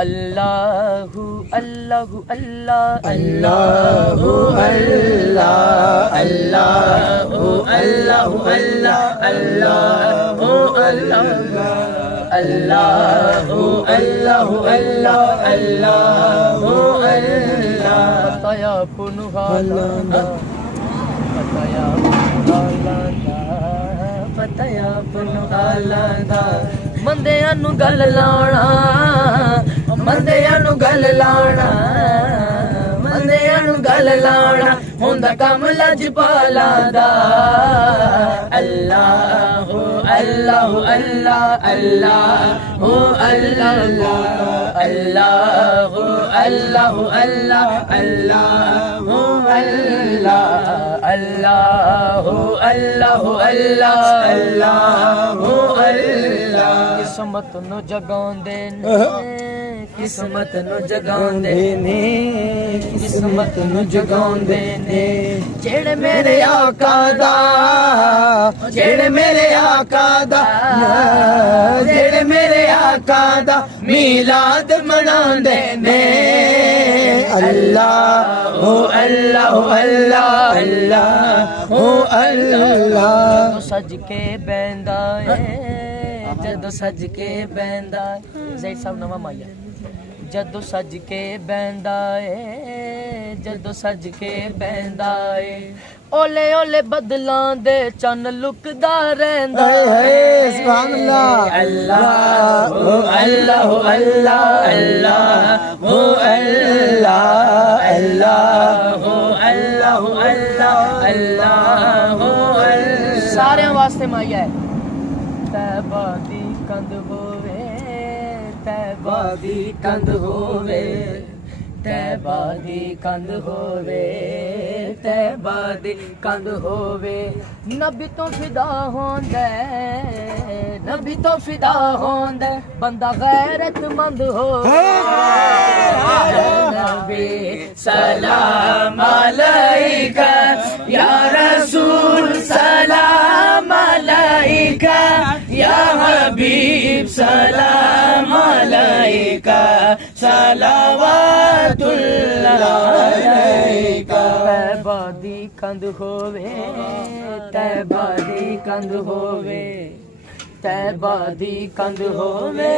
اللہ اللہ اللہ اللہ اللہ اللہ اللہ اللہ اللہ اللہ اللہ اللہ اللہ اللہ فتایا پنہالانا فتایا پنہالانا فتایا پنہالانا مندیاں نو گل لانا مندیاں نو گل لانا مندیاں نو گل لانا ہوندا کم لجپالا دا اللہ اللہ اللہ اللہ اللہ اللہ اللہ اللہ اللہ اللہ اللہ اللہ اللہ قسمت نو جگاندے نے قسمت نو جگاندے نے قسمت نو جگاندے نے جڑے میرے آقا دا جڑے میرے آقا دا جڑے میرے آقا دا میلاد مناندے نے اللہ اللہ اللہ اللہ اللہ سج کے بیندا ہے جدو سج کے بیندا زید صاحب نواں مایا جدو سج کے بیندا ہے جدو سج کے بیندا ہے اولے اولے بدلاں دے چن لکدا رہندا ہے سبحان اللہ اللہ اللہ اللہ اللہ اللہ اللہ اللہ اللہ سارے واسطے مایا ہے تیبہ دی کند ہووے تیبہ دی کند ہووے تیبہ دی کند ہووے تیبہ دی کند ہووے نبی تو فدا ہوندے نبی تو فدا ہوندے بندہ غیرت مند ہووے نبی سلام علیکہ یا رسول سلام علیکہ یا حبیب سلام علیکہ صلوات اللہ علیکہ تیبہ دی کند ہووے تیبہ دی کند ہووے تیبہ دی کند ہووے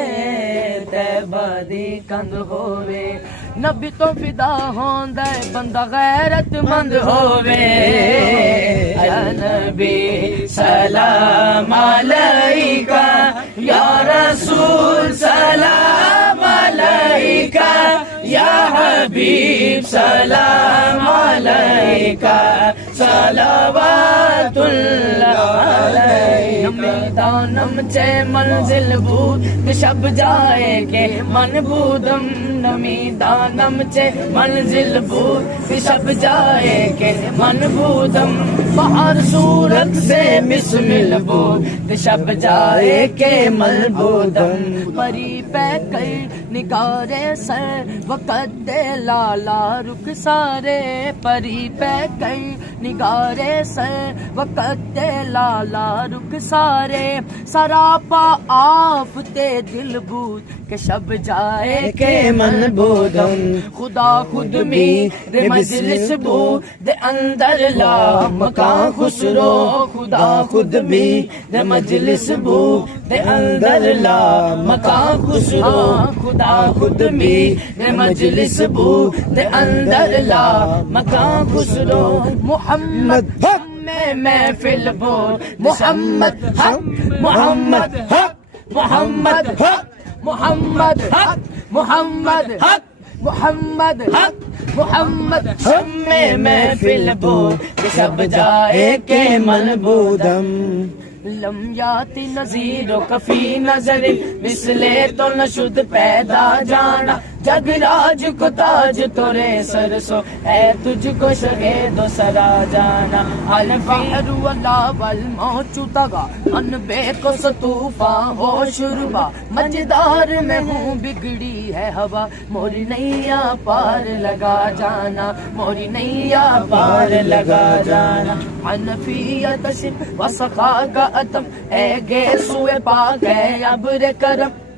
تیبہ دی کند ہووے نبی تو فدا ہوندے بندہ غیرت مند ہووے یا نبی سلام علیکہ یا رسول سلام علیکہ یا حبیب سلام علیکہ صلوات اللہ علیکہ دانم چے منزل بود شب جائے کے من بودم نمی دانم چے منزل بود شب جائے کے من بودم بہر صورت سے بسمل بود شب جائے کے من بودم پری پہ کر نگارے سر وقت دے لالا رخ سارے پری پہ کر نگارے سر وقت دے لالا رخ سارے سراپا آفتے دل بود کہ شب جائے کے من بودم خدا خود می دے مجلس بود دے اندر لا مکان خسرو خدا خود بھی دے مجلس بود دے اندر لا مکان خسرو خدا خود بھی دے مجلس بود دے اندر لا مکان خسرو محمد میں محفل بول محمد حق محمد حق محمد حق محمد حق محمد حق محمد حق محمد میں محفل بول شب جائے کے من بودم لم یاتی نظیر و کفی نظر مثلے تو نشد پیدا جانا جگ راج کو تاج تورے سر سو ہے تجھ کو شہید و سرا جانا الفہر والا والموت تگا ان بے کو ستوفاں ہو شربا مجدار میں ہوں بگڑی ہے ہوا موری نیا پار لگا جانا موری نیا پار لگا جانا حنفیت شب و سخا کا اتم اے گے سوئے پاک ہے ابر کرم